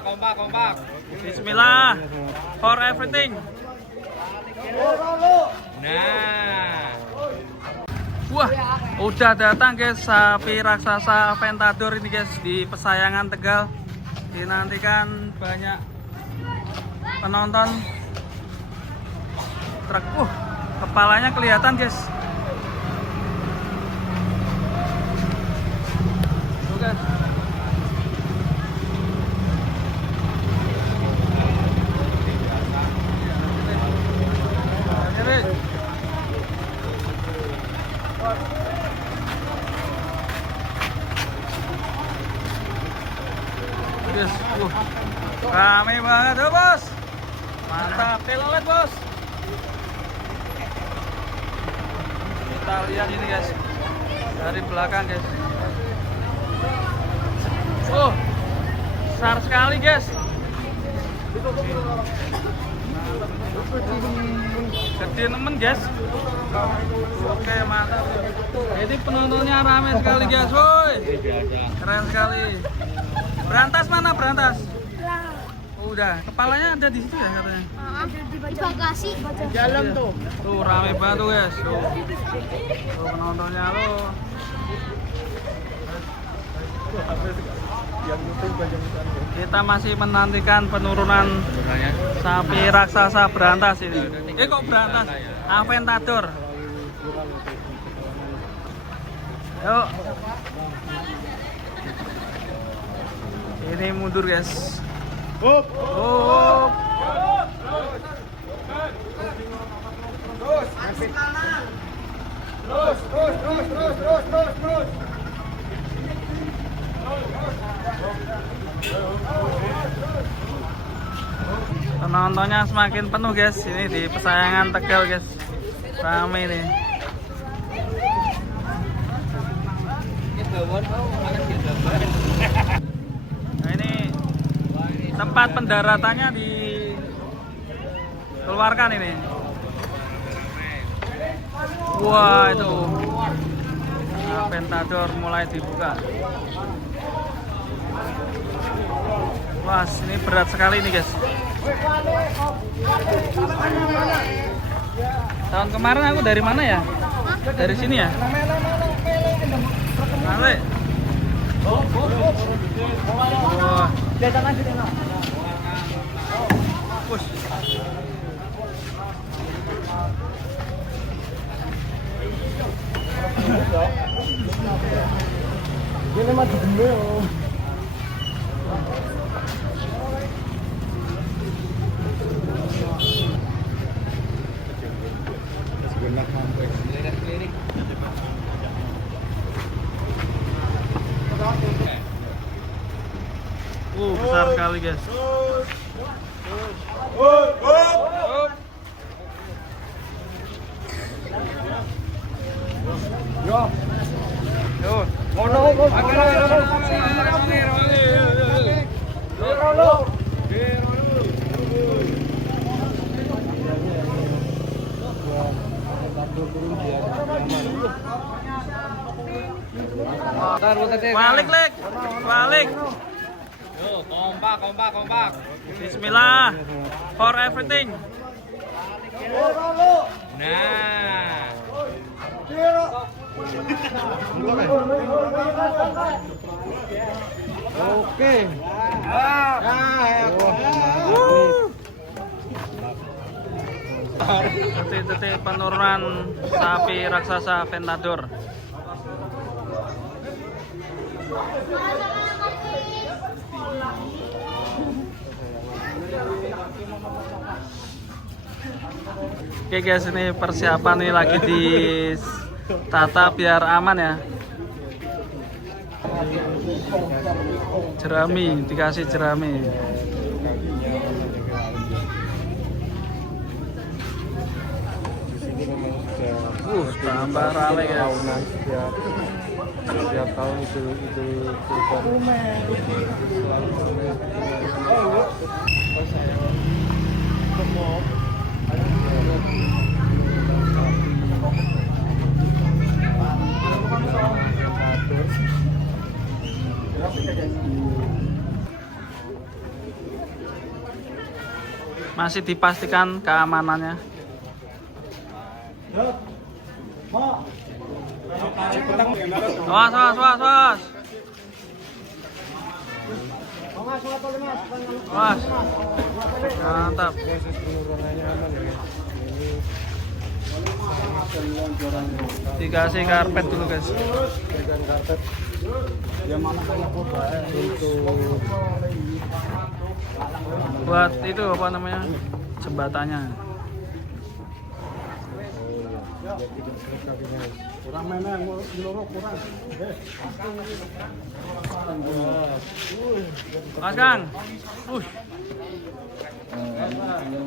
kompak. Bismillah for everything. Nah, Wah, udah datang guys sapi raksasa Aventador ini guys di Pesayangan Tegal. Dinantikan banyak penonton. Truk, kepalanya kelihatan guys. Tuh guys. Guys, rame banget tuh bos. Mantap, telolet bos. Kita lihat ini guys dari belakang guys. Besar sekali guys. Gede nemen guys. Oke, mantap. Ini penontonnya rame sekali guys. Woi, keren sekali. Berantas mana berantas? Udah, kepalanya ada di situ ya katanya. Di bagasi. dalam tuh. Tuh rame banget tuh guys. Tuh penontonnya lo. Kita masih menantikan penurunan sapi raksasa berantas ini. Kok berantas? Aventador. Yuk. Ini mundur guys. Up. Terus. Penontonnya semakin penuh guys. Ini di Pesayangan Tegal guys. Rame nih. Nah, ini tempat pendaratannya dikeluarkan ini. Wah, itu Aventador mulai dibuka. Wah, ini berat sekali nih guys. Tahun kemarin aku dari mana ya? Dari sini ya? Mari. Wah. Push. Ini mah gede. Besar sekali guys. Balik. Yo, kompak. Bismillah for everything. Nah. Oke. Detik-detik penurunan sapi raksasa Aventador. Oke guys, ini persiapan nih lagi ditata biar aman ya. Jerami, dikasih jerami. Tambah rame guys. Setiap tahun itu masih dipastikan keamanannya. Was. Was. Mantap. Dikasih karpet dulu guys. Buat itu apa namanya, jembatannya. Mas Kang,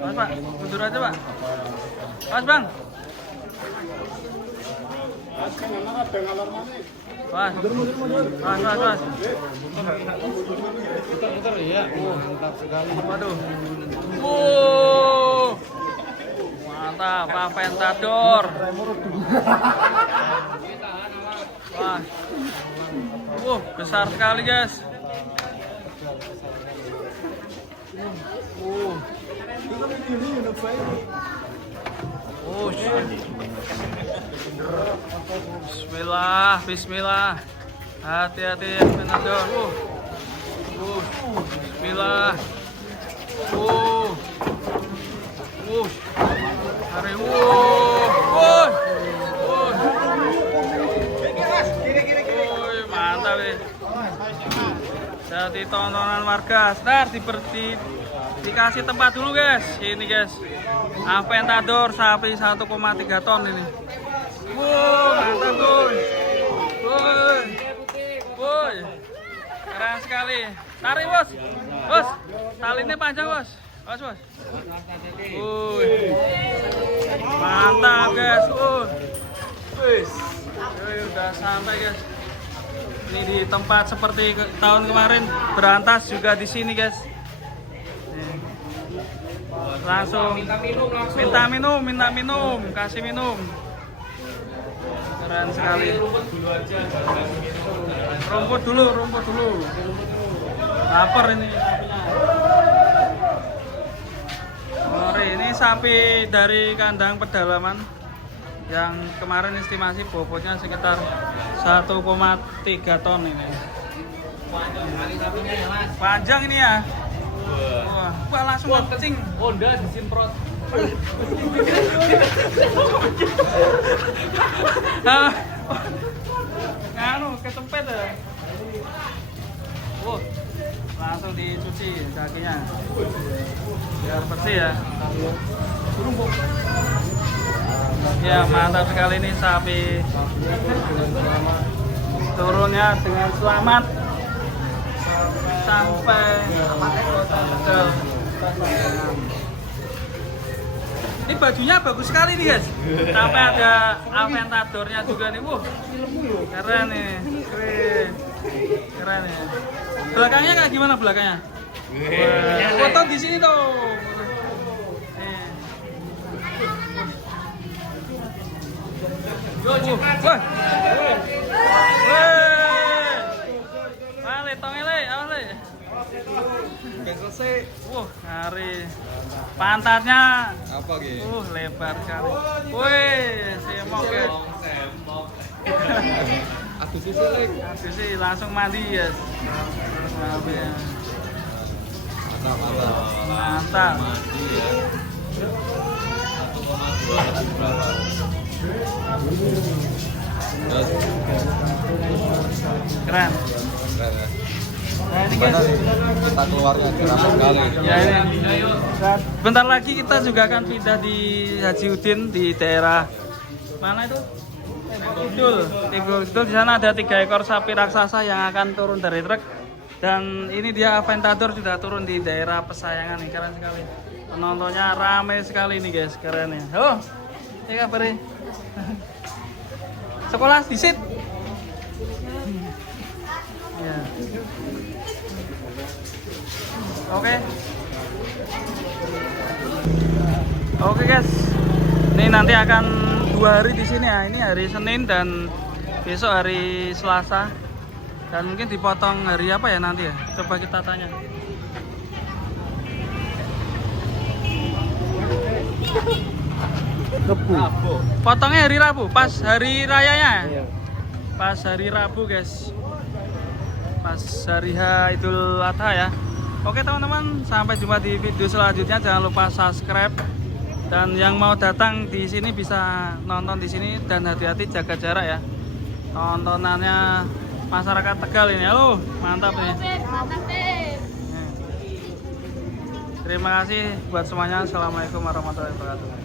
Mas Pak, mundur aja Pak. Mas Bang. Mas. Muter ya. Mantap sekali. Waduh. Mantap, Aventador. Wah. Besar sekali guys. Bismillah. Hati-hati Aventador. Bismillah. Hari mantap nih. Jadi tontonan warga. Ntar dikasih tempat dulu guys. Ini guys, Aventador sapi 1,3 ton ini. Mantap boy. Keren sekali. Tarik bos. Talinya panjang bos. Mantap guys. Udah sampai guys. Ini di tempat seperti tahun kemarin, berantas juga di sini guys. Nih. Langsung minta minum, kasih minum. Keren sekali. Rumput dulu. Lapar ini sapinya. Ini sapi dari kandang pedalaman yang kemarin estimasi bobotnya sekitar 1,3 ton ini. Panjang ini ya. Wah langsung kencing. Honda disimprot. Kesempet ya. Langsung dicuci kakinya biar bersih ya. Ya mantap sekali nih sapi. Turunnya dengan selamat sampai betul. Ini bajunya bagus sekali nih guys. Sampai ada Aventadornya juga nih. Keren nih. Keren nih. Belakangnya kayak gimana belakangnya? Foto di sini tuh. Wale tongele, awale. Hari pantatnya Apa gitu? lebar sekali. Wih, semok ya. Aku sih langsung mandi ya. Mantap. Mandi ya. 1,2. Keren. Nah, ini guys, Kita keluarnya berapa kali? ya ini. Bentar lagi kita juga akan pindah di Haji Udin di daerah mana itu? Tegol Kidul. Di sana ada 3 ekor sapi raksasa yang akan turun dari truk. Dan ini dia Aventador sudah turun di daerah Pesayangan nih, keren sekali. Penontonnya ramai sekali nih guys, keren ya. Ini kabarnya. Sekolah di sit. Ya. Oke guys, ini nanti akan 2 hari di sini ya. Ini hari Senin dan besok hari Selasa. Dan mungkin dipotong hari apa ya nanti ya? Coba kita tanya. Rebu. Potongnya hari Rabu, pas hari rayanya. Iya. Pas hari Rabu guys. Pas hari H Idul Adha ya. Oke teman-teman, sampai jumpa di video selanjutnya. Jangan lupa subscribe. Dan yang mau datang di sini bisa nonton di sini dan hati-hati jaga jarak ya. Tontonannya masyarakat Tegal ini. Halo, mantap nih. Mantap deh. Terima kasih buat semuanya. Assalamualaikum warahmatullahi wabarakatuh.